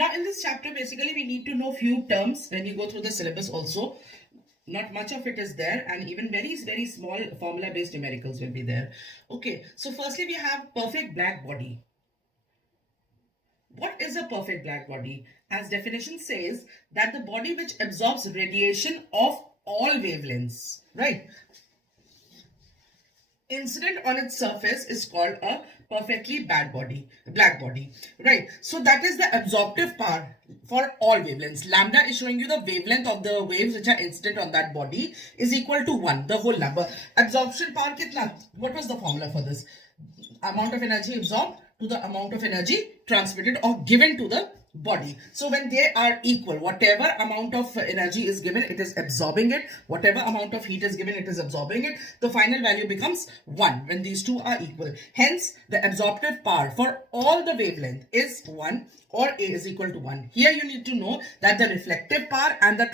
Now in this chapter, basically we need to know few terms when you go through the syllabus also. Not much of it is there, and even very small formula based numericals will be there. Okay, so firstly we have perfect black body. What is a perfect black body? As definition says, that the body which absorbs radiation of all wavelengths, right, incident on its surface is called a perfectly black body, right? So that is the absorptive power for all wavelengths. Lambda is showing you the wavelength of the waves which are incident on that body is equal to 1, the whole number. Absorption power kitna? What was the formula for this? Amount of energy absorbed to the amount of energy transmitted or given to the body. So when they are equal, whatever amount of energy is given, it is absorbing it. Whatever amount of heat is given, it is absorbing it. The final value becomes 1 when these two are equal. Hence, the absorptive power for all the wavelength is 1, or A is equal to 1. Here you need to know that the reflective power and the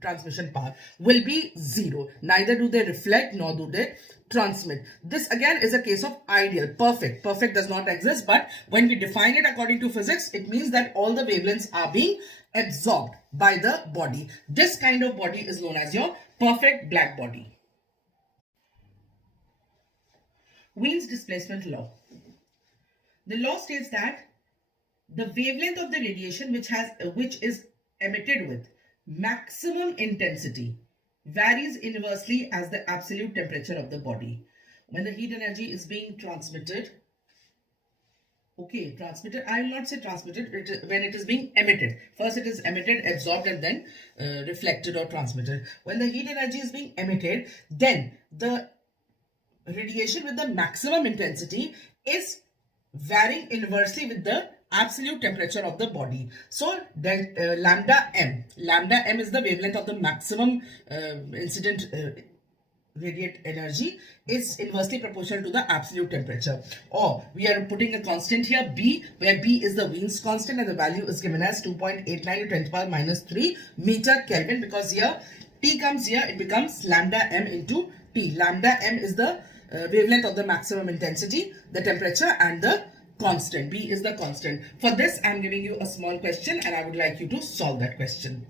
transmission power will be 0. Neither do they reflect nor do they transmit. This again is a case of ideal. Perfect does not exist, but when we define it according to physics, it means that all the wavelengths are being absorbed by the body. This kind of body is known as your perfect black body. Weins displacement law. The law states that the wavelength of the radiation which is emitted with maximum intensity varies inversely as the absolute temperature of the body. When the heat energy is being transmitted, I will not say transmitted, when it is being emitted. First it is emitted, absorbed, and then reflected or transmitted. When the heat energy is being emitted, then the radiation with the maximum intensity is varying inversely with the absolute temperature of the body. So lambda m is the wavelength of the maximum incident radiate energy, is inversely proportional to the absolute temperature. Or we are putting a constant here, B, where B is the Weins constant and the value is given as 2.89 to 10 to the power minus 3 meter Kelvin, because here T comes here, it becomes lambda m into T. Lambda m is the wavelength of the maximum intensity, the temperature, and the constant. B is the constant. For this, I am giving you a small question and I would like you to solve that question.